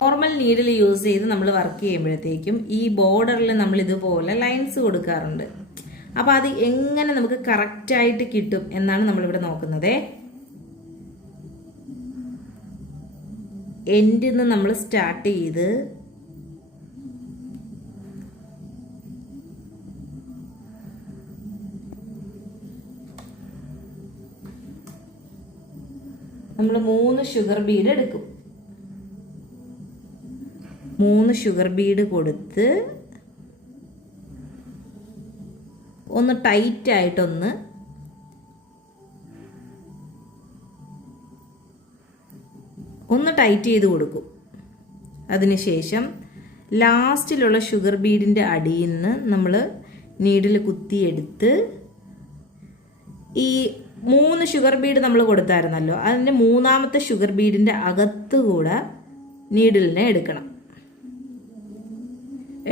Normal needle use ചെയ്ത് നമ്മൾ work ചെയ്യുമ്പോഴത്തേക്കും ഈ ബോർഡറിൽ നമ്മൾ ഇതുപോലെ ലൈൻസ് കൊടുക്കാറുണ്ട്. അപ്പോൾ അത് എങ്ങനെ നമുക്ക് കറക്റ്റായിട്ട് കിട്ടും എന്നാണ് നമ്മളിവിടെ നോക്കുന്നത്. എൻഡിൽ നിന്ന് നമ്മൾ സ്റ്റാർട്ട് ചെയ്ത് നമ്മൾ 3 ഷുഗർ ബീഡ് എടുക്കും. 3 ഷുഗർ ബീഡ് കൊടുത്ത് ഒന്ന് ടൈറ്റായിട്ടൊന്ന് ടൈറ്റ് ചെയ്ത് കൊടുക്കും. അതിനുശേഷം ലാസ്റ്റിലുള്ള ഷുഗർ ബീഡിൻ്റെ അടിയിൽ നിന്ന് നമ്മൾ നീഡിൽ കുത്തിയെടുത്ത് ഈ 3 ഷുഗർ ബീഡ് നമ്മൾ കൊടുത്തായിരുന്നല്ലോ, അതിൻ്റെ 3ാമത്തെ ഷുഗർ ബീഡിൻ്റെ അകത്തുകൂടെ നീഡിലിനെ എടുക്കണം.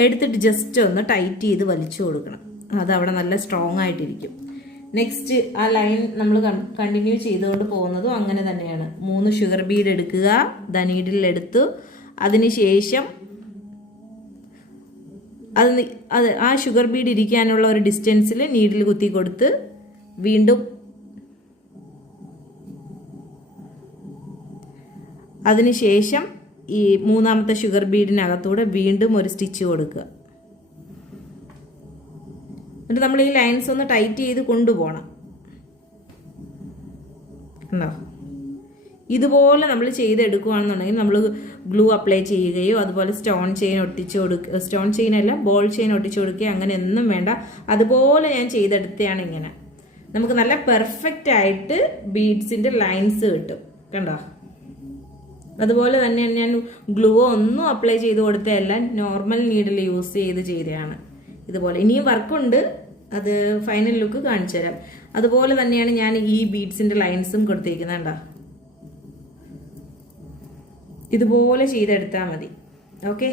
എടുത്തിട്ട് ജസ്റ്റ് ഒന്ന് ടൈറ്റ് ചെയ്ത് വലിച്ചു കൊടുക്കണം. അതവിടെ നല്ല സ്ട്രോങ് ആയിട്ടിരിക്കും. നെക്സ്റ്റ് ആ ലൈൻ നമ്മൾ കണ്ടിന്യൂ ചെയ്തുകൊണ്ട് പോകുന്നതും അങ്ങനെ തന്നെയാണ്. 3 ഷുഗർ ബീഡ് എടുക്കുക, നീഡിലെടുത്തു. അതിനുശേഷം അത് ആ ഷുഗർ ബീഡ് ഇരിക്കാനുള്ള ഒരു ഡിസ്റ്റൻസിൽ നീഡിൽ കുത്തി കൊടുത്ത് വീണ്ടും അതിനുശേഷം ഈ 3ാമത്തെ ഷുഗർ ബീഡിനകത്തൂടെ വീണ്ടും ഒരു സ്റ്റിച്ച് കൊടുക്കുക. എന്നിട്ട് നമ്മൾ ഈ ലൈൻസ് ഒന്ന് ടൈറ്റ് ചെയ്ത് കൊണ്ടുപോകണം. ഉണ്ടോ? ഇതുപോലെ നമ്മൾ ചെയ്തെടുക്കുകയാണെന്നുണ്ടെങ്കിൽ നമ്മൾ ഗ്ലൂ അപ്ലൈ ചെയ്യുകയോ അതുപോലെ സ്റ്റോൺ ചെയിൻ ഒട്ടിച്ച് കൊടുക്കുക, സ്റ്റോൺ ചെയിനല്ല ബോൾ ചെയിൻ ഒട്ടിച്ച് കൊടുക്കുക, അങ്ങനെ ഒന്നും വേണ്ട. അതുപോലെ ഞാൻ ചെയ്തെടുത്തതാണ് ഇങ്ങനെ. നമുക്ക് നല്ല പെർഫെക്റ്റ് ആയിട്ട് ബീഡ്സിൻ്റെ ലൈൻസ് കിട്ടും. കണ്ടോ? അതുപോലെ തന്നെ ഞാൻ ഗ്ലൂവോ ഒന്നും അപ്ലൈ ചെയ്ത് കൊടുത്തതല്ല, നോർമൽ നീഡിൽ യൂസ് ചെയ്തതാണ്. ഇതുപോലെ ഇനിയും വർക്കുണ്ട്, അത് ഫൈനൽ ലുക്ക് കാണിച്ചു തരാം. അതുപോലെ തന്നെയാണ് ഞാൻ ഈ ബീഡ്സിൻ്റെ ലൈൻസും കൊടുത്തിരിക്കുന്നത്. കണ്ടോ? ഇതുപോലെ ചെയ്തെടുത്താൽ മതി. ഓക്കെ.